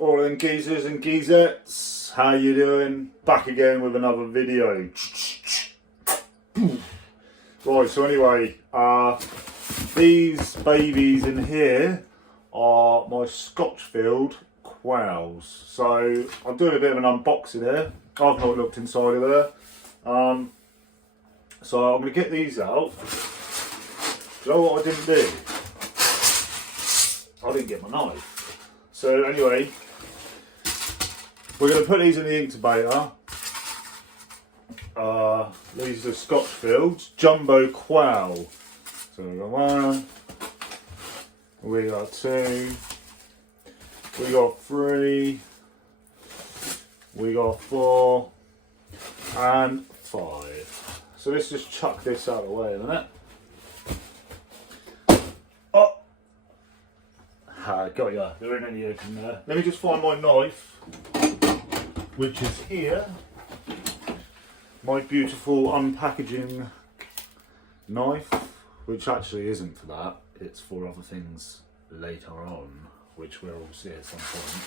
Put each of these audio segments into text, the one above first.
All in geezers and geezettes, how you doing? Back again with another video. Right, so anyway, these babies in here are my Scotchfield quails. So I'm doing a bit of an unboxing here. I've not looked inside of there. So I'm going to get these out. Do you know what I didn't do? I didn't get my knife. So anyway, we're going to put these in the incubator. These are Scotchfields, Jumbo Quail. So we got one, we got two, we got three, we got four, and five. So let's just chuck this out of the way a minute. Oh! Got ya. They're in any open there. Let me just find my knife, which is here. My beautiful unpackaging knife, which actually isn't for that. It's for other things later on, which we'll see at some point.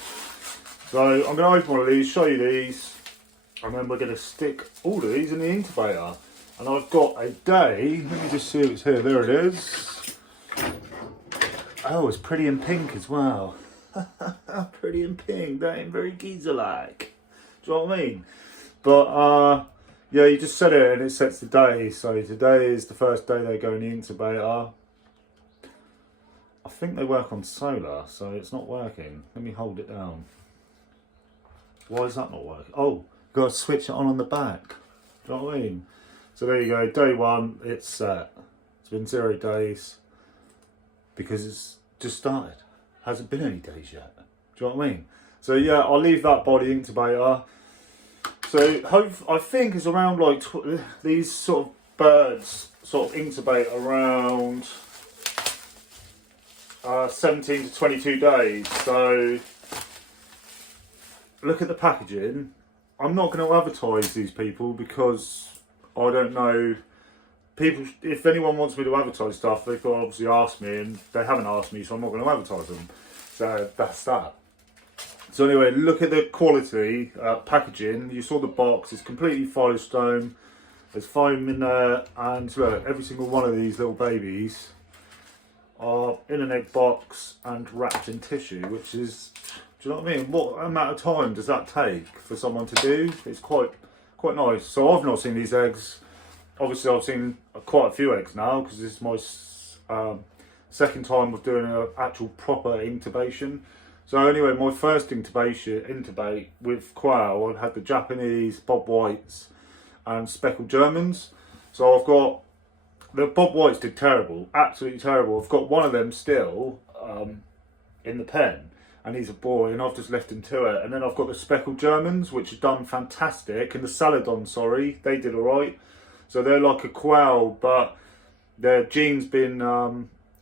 So I'm going to open one of these, show you these, and then we're going to stick all of these in the incubator. And I've got a day, let me just see if it's here, there it is. Oh, it's pretty in pink as well. Pretty in pink, that ain't very geezer-like. Do you know what I mean? But, yeah, you just set it and it sets the day. So today is the first day they go in the incubator. I think they work on solar, so it's not working. Let me hold it down. Why is that not working? Oh, got to switch it on the back. Do you know what I mean? So there you go, day one, it's set. It's been 0 days because it's just started. Hasn't been any days yet. Do you know what I mean? So yeah, I'll leave that by the incubator. So I think it's around like these sort of birds sort of incubate around 17 to 22 days. So look at the packaging. I'm not going to advertise these people because I don't know. People, if anyone wants me to advertise stuff, they've got to obviously ask me, and they haven't asked me, so I'm not going to advertise them. So that's that. So anyway, look at the quality packaging. You saw the box, it's completely Firestone. There's foam in there, and look, every single one of these little babies are in an egg box and wrapped in tissue, which is, do you know what I mean? What amount of time does that take for someone to do? It's quite nice. So I've not seen these eggs. Obviously I've seen quite a few eggs now, because this is my second time of doing an actual proper intubation. So anyway, my first intubate with quail, I've had the Japanese Bob Whites and speckled Germans. So I've got, the Bob Whites did terrible, absolutely terrible. I've got one of them still in the pen, and he's a boy, and I've just left him to it. And then I've got the speckled Germans, which have done fantastic, and the Saladon, sorry, they did all right. So they're like a quail, but their gene's been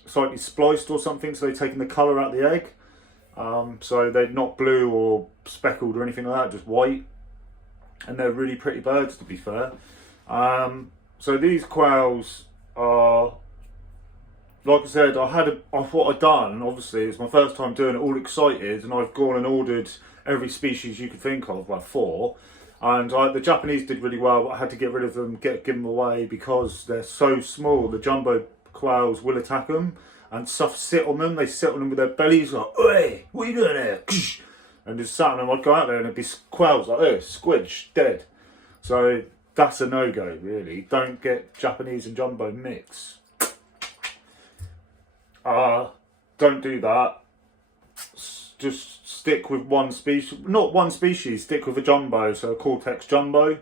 slightly spliced or something, so they've taken the colour out of the egg. So they're not blue or speckled or anything like that, just white. And they're really pretty birds, to be fair. So these quails are, like I said, what I've done, obviously, it's my first time doing it, all excited, and I've gone and ordered every species you could think of, like 4. And the Japanese did really well, but I had to get rid of them, give them away, because they're so small. The jumbo quails will attack them and sit on them. They sit on them with their bellies like, "Oi, what are you doing there?" And just sat on them. I'd go out there and it'd be quails like this, squidge, dead. So that's a no-go, really. Don't get Japanese and jumbo mix. Don't do that. Just stick with one species, not one species, stick with a jumbo, so a Cortex jumbo.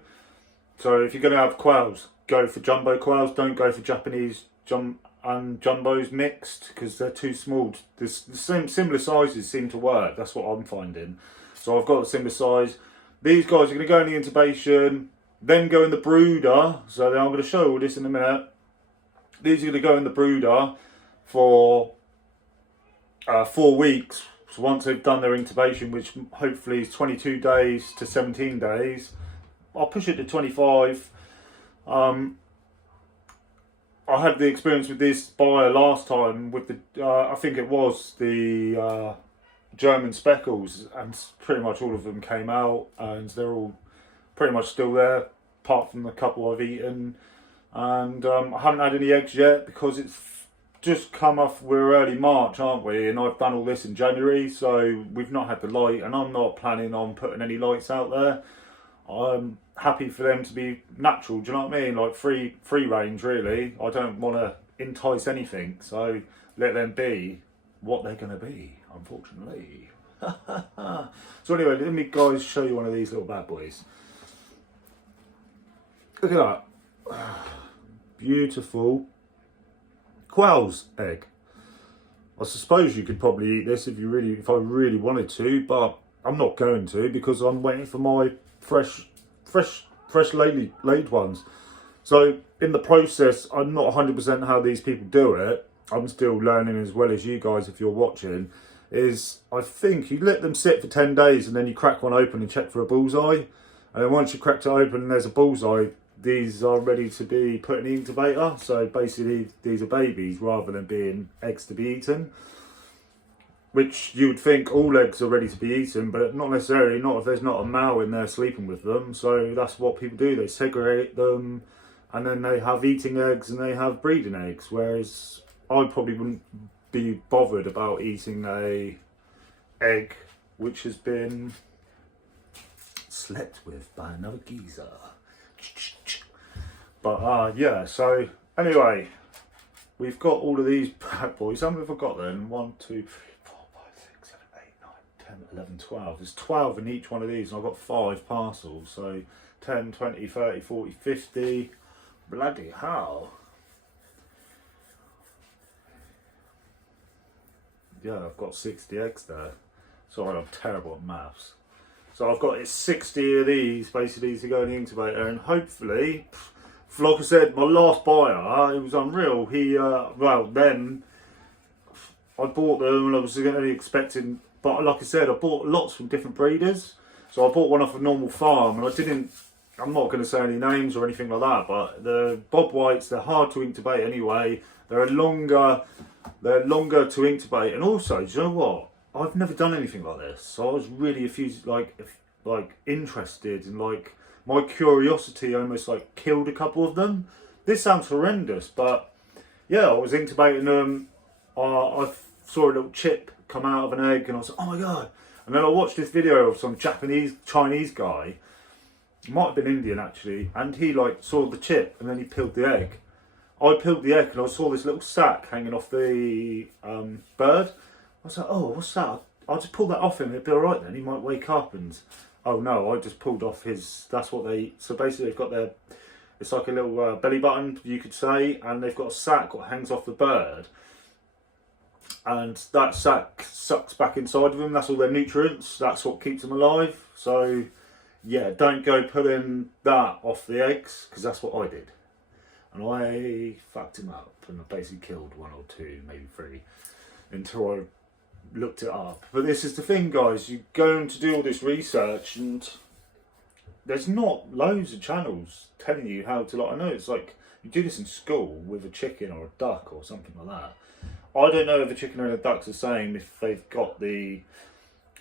So if you're going to have quails, go for jumbo quails, don't go for Japanese and jumbos mixed, because they're too small. The similar sizes seem to work, that's what I'm finding. So I've got a similar size. These guys are going to go in the intubation, then go in the brooder. So I'm going to show all this in a minute. These are going to go in the brooder for 4 weeks. So once they've done their intubation, which hopefully is 22 days to 17 days, I'll push it to 25. I had the experience with this buyer last time with the, I think it was the German speckles, and pretty much all of them came out, and they're all pretty much still there, apart from the couple I've eaten. And I haven't had any eggs yet because it's just come off. We're early March, aren't we? And I've done all this in January, so we've not had the light, and I'm not planning on putting any lights out there. I'm happy for them to be natural, do you know what I mean? Like free range, really. I don't want to entice anything, so let them be what they're going to be, unfortunately. So anyway, let me guys show you one of these little bad boys. Look at that. Beautiful Quail's egg. I suppose you could probably eat this if I really wanted to, but I'm not going to because I'm waiting for my fresh laid ones. So in the process, I'm not 100% how these people do it. I'm still learning as well as you guys if you're watching. Is I think you let them sit for 10 days and then you crack one open and check for a bullseye. And then once you cracked it open and there's a bullseye, these are ready to be put in the incubator. So basically these are babies rather than being eggs to be eaten. Which you would think all eggs are ready to be eaten, but not necessarily, not if there's not a male in there sleeping with them. So that's what people do, they segregate them and then they have eating eggs and they have breeding eggs. Whereas I probably wouldn't be bothered about eating a egg which has been slept with by another geezer. But yeah, so anyway, we've got all of these bad boys. How many have I got then? 1, 2, 3, 4, 5, 6, 7, 8, 9, 10, 11, 12. There's 12 in each one of these, and I've got 5 parcels. So 10, 20, 30, 40, 50. Bloody hell. Yeah, I've got 60 eggs there. Sorry, I'm terrible at maths. So I've got 60 of these basically to go in the incubator, and hopefully, like I said, my last buyer, it was unreal. He, well, then I bought them and I was only expecting, but like I said, I bought lots from different breeders. So I bought one off a normal farm, and I'm not going to say any names or anything like that, but the Bob Whites, they're hard to incubate anyway. They're longer to incubate, and also, do you know what? I've never done anything like this, so I was really interested, and like my curiosity almost like killed a couple of them. This sounds horrendous, but yeah, I was incubating them. I saw a little chip come out of an egg, and I was like, oh my god! And then I watched this video of some Chinese guy. It might have been Indian actually, and he like saw the chip, and then he peeled the egg. I peeled the egg and I saw this little sack hanging off the bird. I was like, oh, what's that? I'll just pull that off him, it'll be alright then, he might wake up. And oh no, I just pulled off his, that's what they eat. So basically they've got their, it's like a little belly button, you could say, and they've got a sack that hangs off the bird. And that sack sucks back inside of them, that's all their nutrients, that's what keeps them alive. So yeah, don't go pulling that off the eggs, because that's what I did. And I fucked him up, and I basically killed 1 or 2, maybe 3, until I looked it up. But this is the thing, guys, you're going to do all this research, and there's not loads of channels telling you how to, like, I know it's like, you do this in school with a chicken or a duck or something like that. I don't know if a chicken and a duck's the same if they've got the,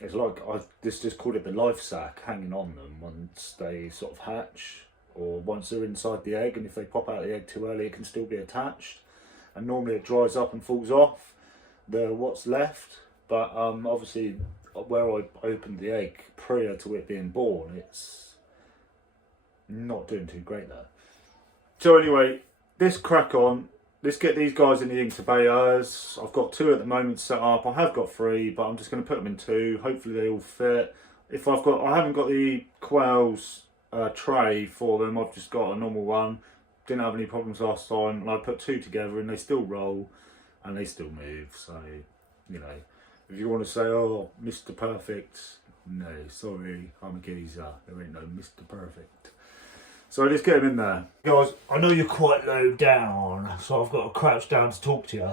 it's like, this just called it the life sack hanging on them once they sort of hatch. Or once they're inside the egg, and if they pop out the egg too early, it can still be attached. And normally it dries up and falls off what's left. But obviously, where I opened the egg prior to it being born, it's not doing too great there. So anyway, let's crack on. Let's get these guys in the incubators. I've got 2 at the moment set up. I have got 3, but I'm just going to put them in 2. Hopefully they all fit. I haven't got the Quail's tray for them. I've just got a normal one. Didn't have any problems last time, and I put 2 together and they still roll and they still move. So, you know, if you want to say, oh, Mr. Perfect, no, sorry, I'm a geezer, there ain't no Mr. Perfect. So let's get him in there. Guys, I know you're quite low down, so I've got to crouch down to talk to you.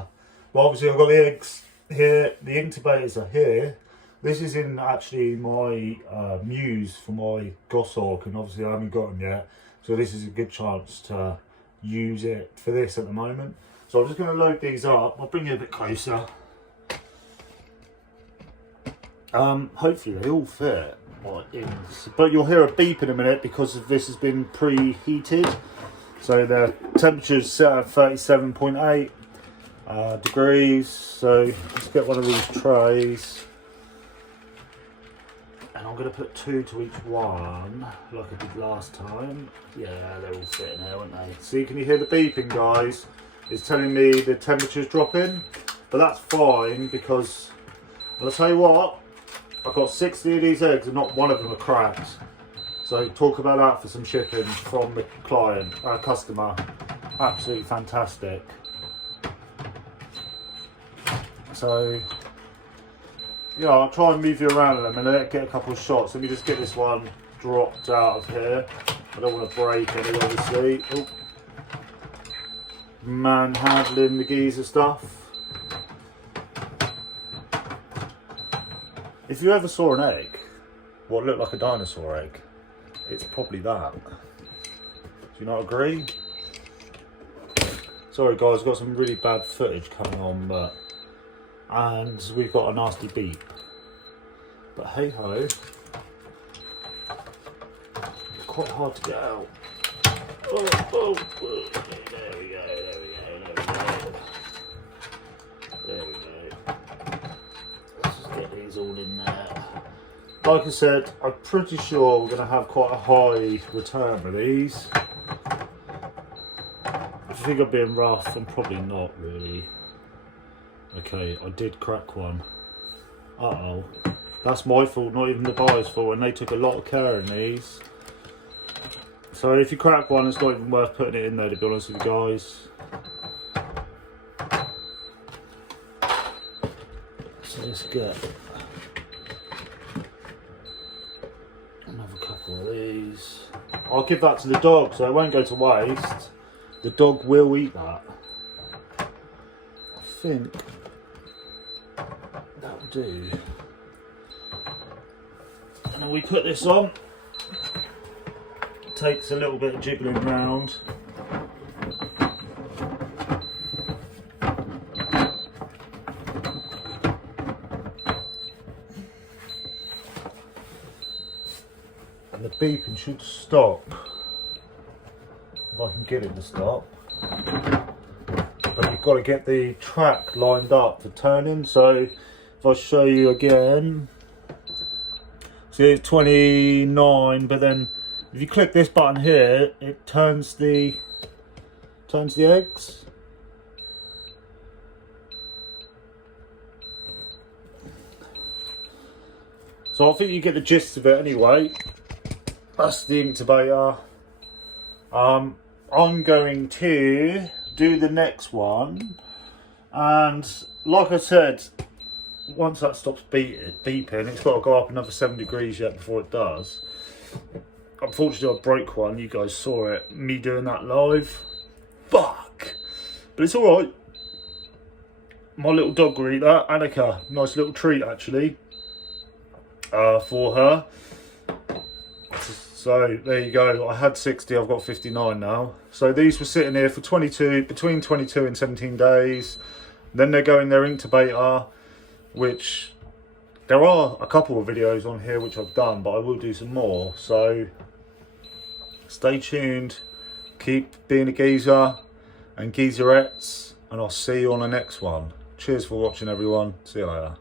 But obviously I've got the eggs here, the incubators are here. This is in actually my muse for my goshawk, and obviously I haven't got them yet. So this is a good chance to use it for this at the moment. So I'm just going to load these up. I'll bring you a bit closer. Hopefully they all fit. But you'll hear a beep in a minute because this has been preheated. So the temperature's set at 37.8 degrees. So let's get one of these trays. And I'm going to put 2 to each one, like I did last time. Yeah, they're all fitting there, aren't they? See, can you hear the beeping, guys? It's telling me the temperature's dropping. But that's fine because, I'll tell you what, I've got 60 of these eggs and not one of them are cracked. So talk about that for some shipping from the client, customer. Absolutely fantastic. So, yeah, I'll try and move you around in a minute, get a couple of shots. Let me just get this one dropped out of here. I don't want to break any, obviously. Oh. Manhandling the geezer stuff. If you ever saw an egg, what looked like a dinosaur egg, it's probably that. Do you not agree? Sorry guys, I've got some really bad footage coming on, and we've got a nasty beep. But hey ho, it's quite hard to get out. Oh, there we go. There we go. Get these all in there. Like I said, I'm pretty sure we're going to have quite a high return with these. I think I'm being rough, I'm probably not really. Okay, I did crack one. Uh-oh. That's my fault, not even the buyer's fault, and they took a lot of care in these. So if you crack one, it's not even worth putting it in there, to be honest with you guys. So let's get another couple of these. I'll give that to the dog so it won't go to waste. The dog will eat that. I think that will do. And then we put this on. It takes a little bit of jiggling round. And the beeping should stop, if I can get it to stop. But you've got to get the track lined up for turning. So if I show you again, see it's 29, but then if you click this button here, it turns the eggs. So I think you get the gist of it anyway. That's the incubator. I'm going to do the next one, and like I said, once that stops beeping, it's got to go up another 7 degrees yet before it does. Unfortunately I broke one, you guys saw it, me doing that live. Fuck! But it's alright. My little dog will eat that. Annika, nice little treat actually, for her. So there you go, I had 60, I've got 59 now. So these were sitting here for between 22 and 17 days. Then they're going their incubator, which there are a couple of videos on here which I've done, but I will do some more. So stay tuned, keep being a geezer and geezerettes, and I'll see you on the next one. Cheers for watching everyone, see you later.